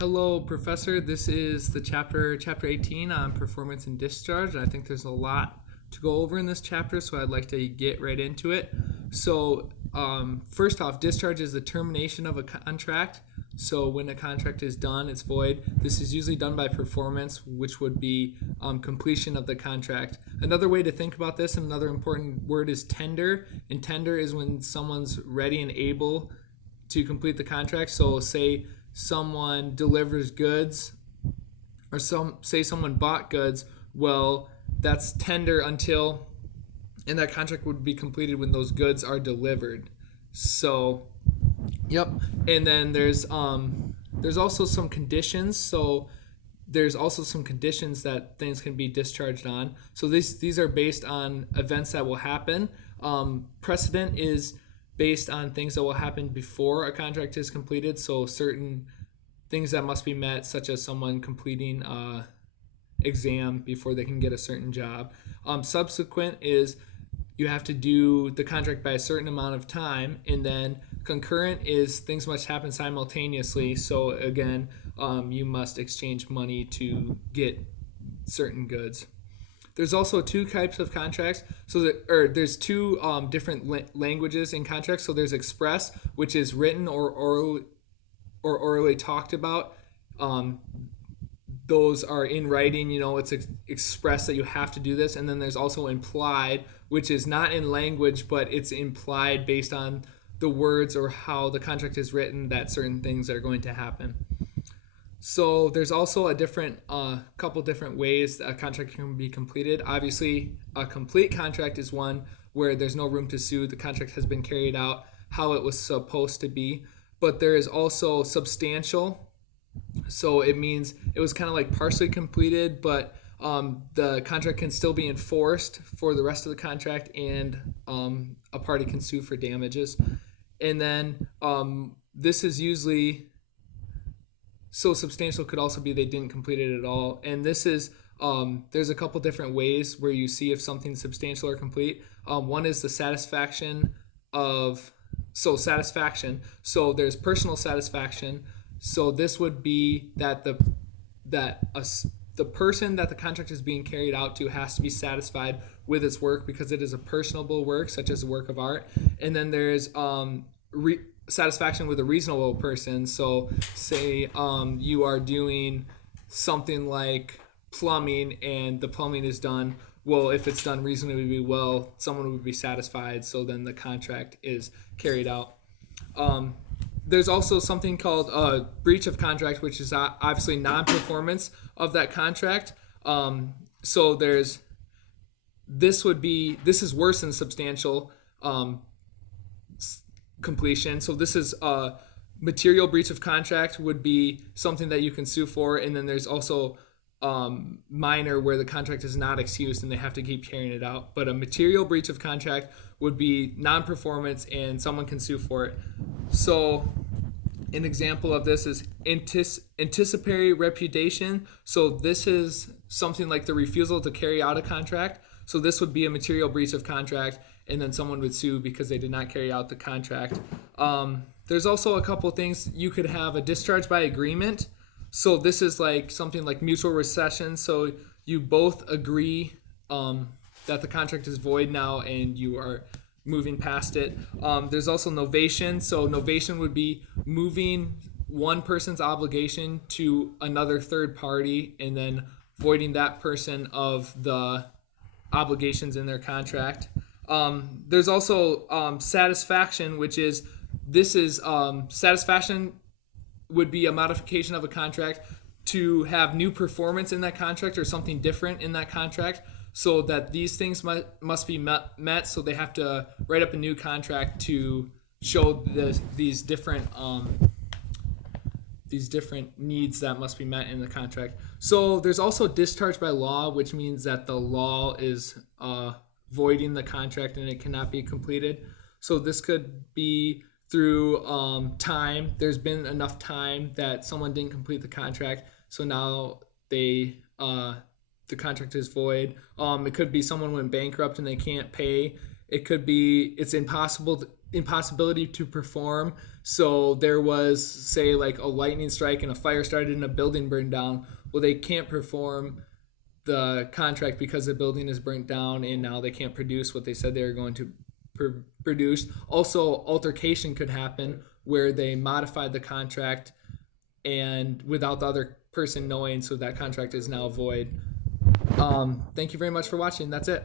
Hello, Professor. This is the chapter 18 on performance and discharge. I think there's a lot to go over in this chapter, so I'd like to get right into it. First off, discharge is the termination of a contract. So when a contract is done, it's void. This is usually done by performance, which would be completion of the contract. Another way to think about this, and another important word, is tender. And tender is when someone's ready and able to complete the contract. So say someone delivers goods, or say someone bought goods, well, that's tender until, and that contract would be completed when those goods are delivered. So yep. And then there's also some conditions. So there's also some conditions that things can be discharged on. So these are based on events that will happen. Precedent is based on things that will happen before a contract is completed. So certain things that must be met, such as someone completing a exam before they can get a certain job. Subsequent is you have to do the contract by a certain amount of time. And then concurrent is things must happen simultaneously. So again, you must exchange money to get certain goods. There's also two types of contracts. There's two different languages in contracts. So there's express, which is written or orally talked about. Those are in writing. It's expressed that you have to do this. And then there's also implied, which is not in language, but it's implied based on the words or how the contract is written that certain things are going to happen. So there's also a couple different ways that a contract can be completed. Obviously, a complete contract is one where there's no room to sue. The contract has been carried out how it was supposed to be. But there is also substantial. So it means it was kind of like partially completed, but the contract can still be enforced for the rest of the contract, and a party can sue for damages. And then this is usually... So substantial could also be they didn't complete it at all. And this is, there's a couple different ways where you see if something's substantial or complete. One is the satisfaction. So there's personal satisfaction. So this would be that the person that the contract is being carried out to has to be satisfied with its work because it is a personable work, such as a work of art. And then there's satisfaction with a reasonable person. So say you are doing something like plumbing and the plumbing is done. Well, if it's done reasonably well, someone would be satisfied. So then the contract is carried out. There's also something called breach of contract, which is obviously non-performance of that contract. So this is worse than substantial completion. So this is material breach of contract would be something that you can sue for, and then there's also minor where the contract is not excused and they have to keep carrying it out. But a material breach of contract would be non-performance and someone can sue for it. So an example of this is anticipatory repudiation. So this is something like the refusal to carry out a contract. So this would be a material breach of contract, and then someone would sue because they did not carry out the contract. There's also a couple things. You could have a discharge by agreement. So this is like something like mutual rescission. So you both agree that the contract is void now and you are moving past it. There's also novation. So novation would be moving one person's obligation to another third party and then voiding that person of the obligations in their contract. There's also satisfaction, which is satisfaction would be a modification of a contract to have new performance in that contract or something different in that contract, so that these things must be met. So they have to write up a new contract to show these different needs that must be met in the contract. So there's also discharge by law, which means that the law is voiding the contract and it cannot be completed. So this could be through time. There's been enough time that someone didn't complete the contract, so now the contract is void. It could be someone went bankrupt and they can't pay. It could be it's impossibility to perform. So there was, say, like a lightning strike and a fire started and a building burned down. Well, they can't perform the contract because the building is burnt down and now they can't produce what they said they were going to produce. Also, altercation could happen where they modified the contract and without the other person knowing, so that contract is now void. Thank you very much for watching. That's it.